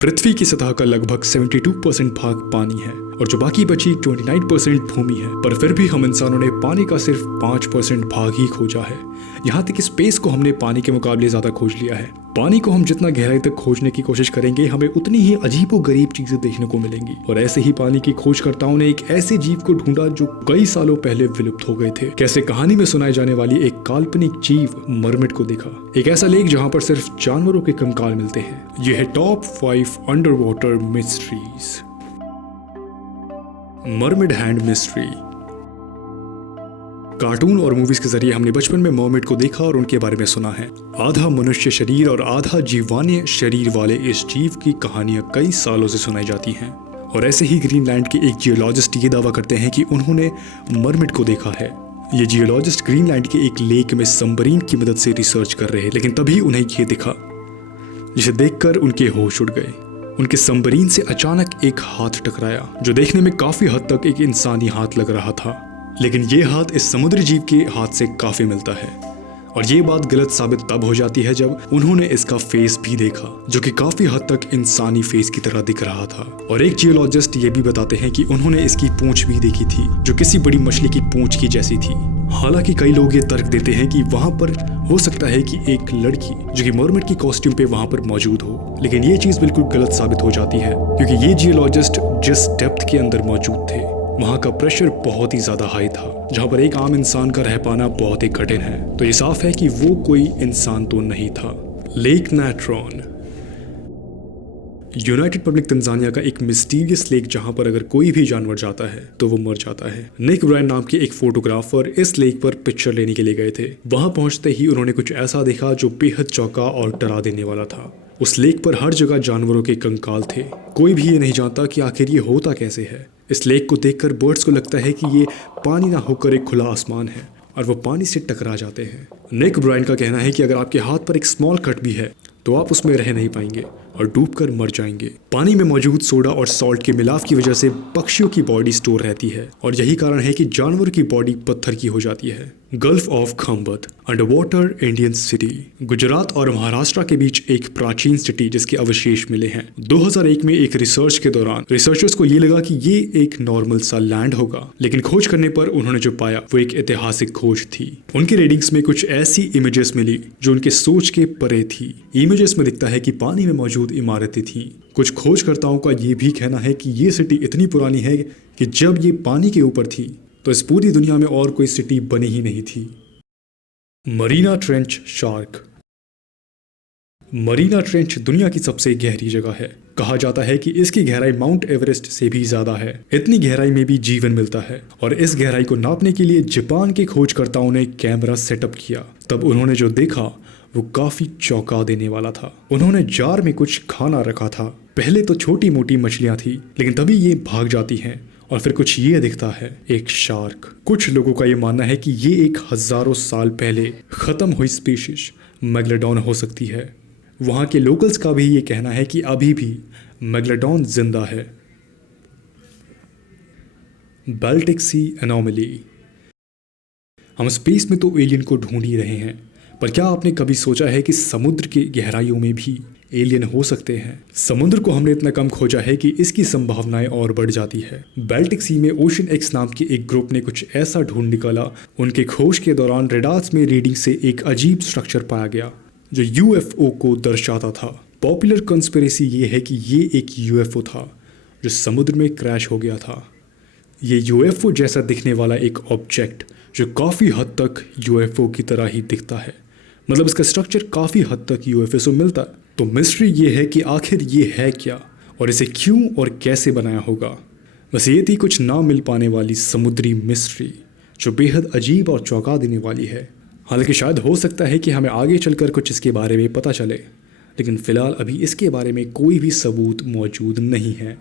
पृथ्वी की सतह का लगभग 72% भाग पानी है और जो बाकी बची 29% भूमि है, पर फिर भी हम इंसानों ने पानी का सिर्फ 5% भाग ही खोजा है। यहाँ तक कि स्पेस को हमने पानी के मुकाबले ज्यादा खोज लिया है। पानी को हम जितना गहराई तक खोजने की कोशिश करेंगे, हमें उतनी ही अजीबोगरीब चीजें देखने को मिलेंगी। और ऐसे ही पानी की खोजकर्ताओं ने एक ऐसे जीव को ढूंढा जो कई सालों पहले विलुप्त हो गए थे। कैसे कहानी में सुनाई जाने वाली एक काल्पनिक जीव मरमिड को देखा, एक ऐसा लेक जहाँ पर सिर्फ जानवरों के कंकाल मिलते हैं। यह है top 5 under water mysteries. Mermaid hand mystery. Cartoon और मूवीज के जरिए हमने बचपन में मरमिड को देखा और उनके बारे में सुना है। आधा मनुष्य शरीर और आधा जीवाणु शरीर वाले इस जीव की कहानियां कई सालों से सुनाई जाती हैं। और ऐसे ही ग्रीनलैंड के एक जियोलॉजिस्ट ये दावा करते हैं कि उन्होंने मरमिड को देखा है। ये जियोलॉजिस्ट ग्रीनलैंड के एक लेक में सबमरीन की मदद से रिसर्च कर रहे, लेकिन तभी उन्हें ये दिखा जिसे देखकर उनके होश उड़ गए। उनके सबमरीन से अचानक एक हाथ टकराया जो देखने में काफी हद तक एक इंसानी हाथ लग रहा था, लेकिन ये हाथ इस समुद्री जीव के हाथ से काफी मिलता है। और ये बात गलत साबित तब हो जाती है जब उन्होंने इसका फेस भी देखा, जो कि काफी हद तक इंसानी फेस की तरह दिख रहा था। और एक जियोलॉजिस्ट ये भी बताते हैं कि उन्होंने इसकी पूंछ भी देखी थी, जो किसी बड़ी मछली की पूंछ की जैसी थी। हालांकि कई लोग ये तर्क देते हैं कि वहां पर हो सकता है कि एक लड़की जो कि मरमिड की कॉस्ट्यूम पे वहां पर मौजूद हो, लेकिन ये चीज बिल्कुल गलत साबित हो जाती है, क्योंकि ये जियोलॉजिस्ट जिस डेप्थ के अंदर मौजूद थे वहाँ का प्रेशर बहुत ही ज्यादा हाई था, जहाँ पर एक आम इंसान का रह पाना बहुत ही कठिन है। तो ये साफ है कि वो कोई इंसान तो नहीं था। लेक नाट्रॉन। यूनाइटेड पब्लिक तंजानिया का एक मिस्टीरियस लेक जहां पर अगर कोई भी जानवर जाता है तो वो मर जाता है। निक ब्रायन नाम के एक फोटोग्राफर इस लेक पर पिक्चर लेने के लिए गए थे। वहां पहुंचते ही उन्होंने कुछ ऐसा देखा जो बेहद चौंका और डरा देने वाला था। उस लेक पर हर जगह जानवरों के कंकाल थे। कोई भी ये नहीं जानता कि आखिर ये होता कैसे है। इस लेक को देखकर बर्ड्स को लगता है कि ये पानी ना होकर एक खुला आसमान है और वो पानी से टकरा जाते हैं। निक ब्रायन का कहना है कि अगर आपके हाथ पर एक स्मॉल कट भी है तो आप उसमें रह नहीं पाएंगे और डूबकर मर जाएंगे। पानी में मौजूद सोडा और सॉल्ट के मिलाव की वजह से पक्षियों की बॉडी स्टोर रहती है और यही कारण है कि जानवर की बॉडी पत्थर की हो जाती है। Gulf of Khambhat, under water Indian city. Gujarat और महाराष्ट्र के बीच एक प्राचीन सिटी जिसके अवशेष मिले हैं। 2001 में एक रिसर्च के दौरान रिसर्चर्स को ये लगा कि ये एक नॉर्मल सा लैंड होगा, लेकिन खोज करने पर उन्होंने जो पाया वो एक ऐतिहासिक खोज थी। उनके रीडिंग्स में कुछ ऐसी इमेजेस मिली जो उनके सोच के परे थी। इमेजेस में दिखता है कि पानी में मौजूद इमारतें थी। कुछ खोजकर्ताओं का ये भी कहना है कि ये सिटी इतनी पुरानी है कि जब ये पानी के ऊपर थी तो इस पूरी दुनिया में और कोई सिटी बनी ही नहीं थी। Marina trench shark. Marina trench दुनिया की सबसे गहरी जगह है। कहा जाता है कि इसकी गहराई माउंट एवरेस्ट से भी ज्यादा है। इतनी गहराई में भी जीवन मिलता है और इस गहराई को नापने के लिए जापान के खोजकर्ताओं ने कैमरा सेटअप किया। तब उन्होंने जो देखा वो काफी चौंका देने वाला था। उन्होंने जार में कुछ खाना रखा था। पहले तो छोटी मोटी मछलियां थी, लेकिन तभी ये भाग जाती हैं और फिर कुछ ये दिखता है, एक शार्क। कुछ लोगों का ये मानना है कि ये एक हजारों साल पहले खत्म हुई स्पीशीज मेगलोडॉन हो सकती है। वहां के लोकल्स का भी ये कहना है कि अभी भी मेगलोडॉन जिंदा है। बाल्टिक सी एनोमली। हम स्पेस में तो एलियन को ढूंढ ही रहे हैं, पर क्या आपने कभी सोचा है कि समुद्र की गहराइयों में भी एलियन हो सकते हैं? समुद्र को हमने इतना कम खोजा है कि इसकी संभावनाएं और बढ़ जाती है। बाल्टिक सी में ओशन एक्स नाम के एक ग्रुप ने कुछ ऐसा ढूंढ निकाला। उनके खोज के दौरान रेडार्स में रीडिंग से एक अजीब स्ट्रक्चर पाया गया जो यूएफओ को दर्शाता था। पॉपुलर कंस्पिरेसी ये है कि ये एक यूएफओ था जो समुद्र में क्रैश हो गया था। ये यूएफओ जैसा दिखने वाला एक ऑब्जेक्ट जो काफ़ी हद तक यूएफओ की तरह ही दिखता है, मतलब इसका स्ट्रक्चर काफ़ी हद तक यूएफओ से मिलता है। तो मिस्ट्री ये है कि आखिर ये है क्या और इसे क्यों और कैसे बनाया होगा। बस ये थी कुछ ना मिल पाने वाली समुद्री मिस्ट्री जो बेहद अजीब और चौंका देने वाली है। हालांकि शायद हो सकता है कि हमें आगे चलकर कुछ इसके बारे में पता चले, लेकिन फ़िलहाल अभी इसके बारे में कोई भी सबूत मौजूद नहीं है।